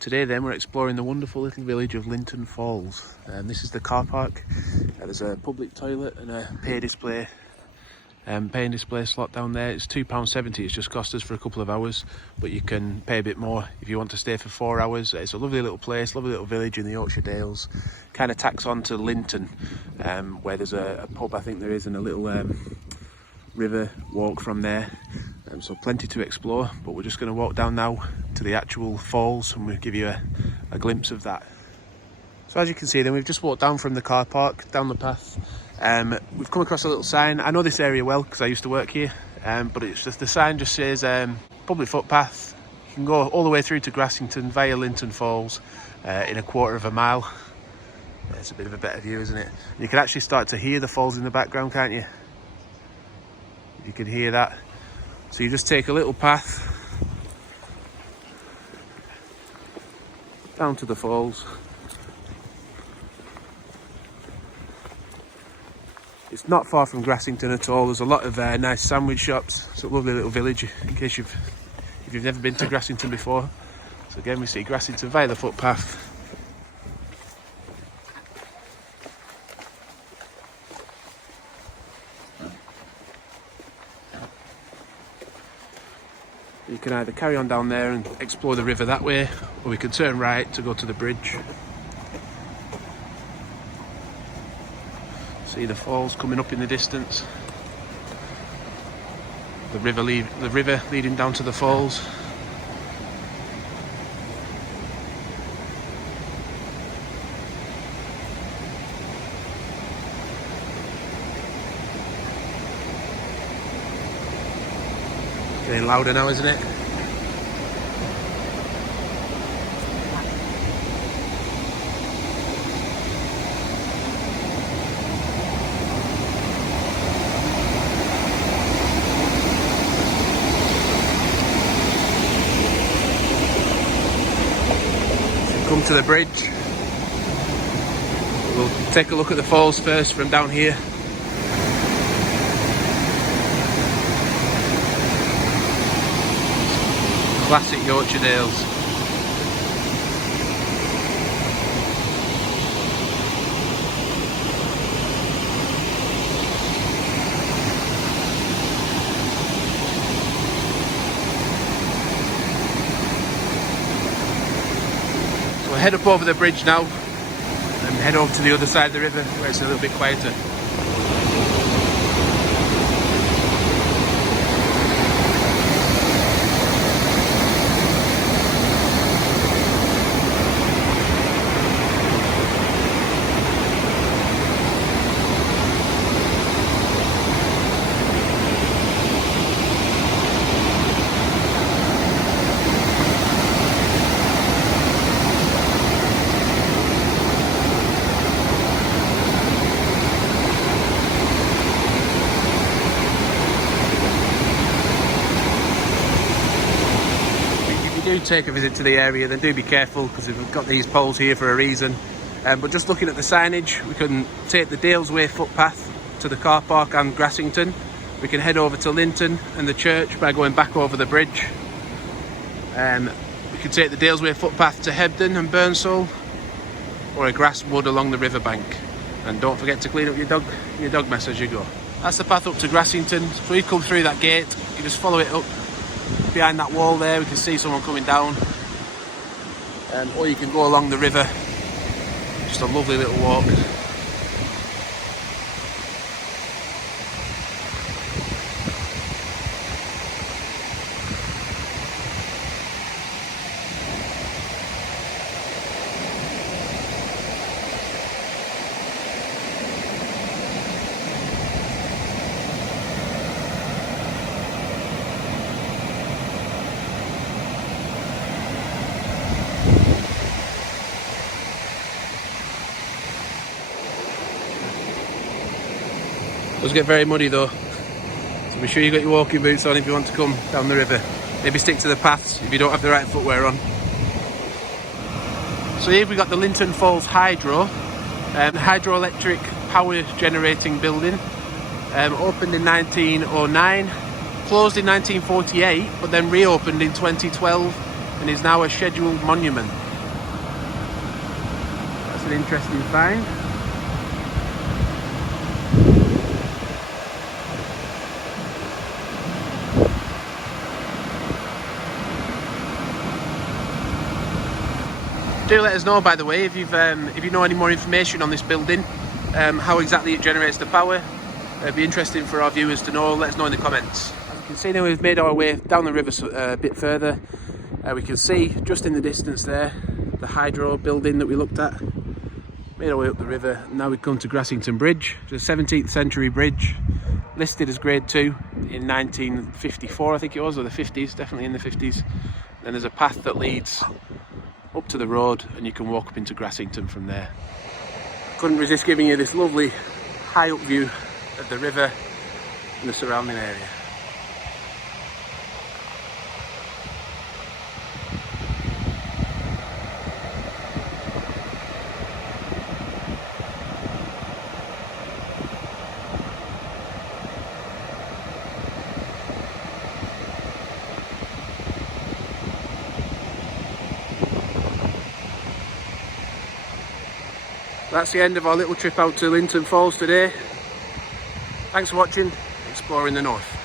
Today then we're exploring the wonderful little village of Linton Falls. This is the car park. There's a public toilet and a pay display slot down there. It's £2.70. It's just cost us for a couple of hours, but you can pay a bit more if you want to stay for 4 hours. It's a lovely little place, lovely little village in the Yorkshire Dales. Kind of tacks on to Linton, where there's a pub, I think there is, and a little river walk from there. So plenty to explore, but we're just going to walk down now to the actual falls and we'll give you a glimpse of that. So as you can see then, we've just walked down from the car park, down the path. We've come across a little sign. I know this area well because I used to work here, but it's just, the sign just says public footpath. You can go all the way through to Grassington via Linton Falls in a quarter of a mile. It's a bit of a better view, isn't it? You can actually start to hear the falls in the background, can't you? You can hear that. So you just take a little path down to the falls. It's not far from Grassington at all. There's a lot of nice sandwich shops. It's a lovely little village in case if you've never been to Grassington before. So again, we see Grassington via the footpath. You can either carry on down there and explore the river that way, or we can turn right to go to the bridge. See the falls coming up in the distance. The river leading down to the falls. Getting louder now, isn't it? Come to the bridge. We'll take a look at the falls first from down here. Classic Yorkshire Dales. So we'll head up over the bridge now and head over to the other side of the river where it's a little bit quieter. Do take a visit to the area, then do be careful because we've got these poles here for a reason. But just looking at the signage, we can take the Dales footpath to the car park and Grassington. We can head over to Linton and the church by going back over the bridge. We can take the Dales footpath to Hebden and Burnsall, or a grass wood along the riverbank. And don't forget to clean up your dog mess as you go. That's the path up to Grassington. So you come through that gate, you just follow it up. Behind that wall there we can see someone coming down, or you can go along the river. Just a lovely little walk. It does get very muddy though, so be sure you got your walking boots on if you want to come down the river. Maybe stick to the paths if you don't have the right footwear on. So here we've got the Linton Falls Hydro, hydroelectric power generating building. Opened in 1909, closed in 1948, but then reopened in 2012 and is now a scheduled monument. an interesting find. Do let us know, by the way, if you know any more information on this building, how exactly it generates the power. It'd be interesting for our viewers to know. Let us know in the comments. As you can see now, we've made our way down the river a bit further. We can see just in the distance there the hydro building that we looked at. Made our way up the river. Now we've come to Grassington Bridge. It's a 17th century bridge, listed as grade 2 in 1954, I think it was, or the 50s, definitely in the 50s. Then there's a path that leads up to the road and you can walk up into Grassington from there. Couldn't resist giving you this lovely high up view of the river and the surrounding area. That's the end of our little trip out to Linton Falls today. Thanks for watching Exploring the North.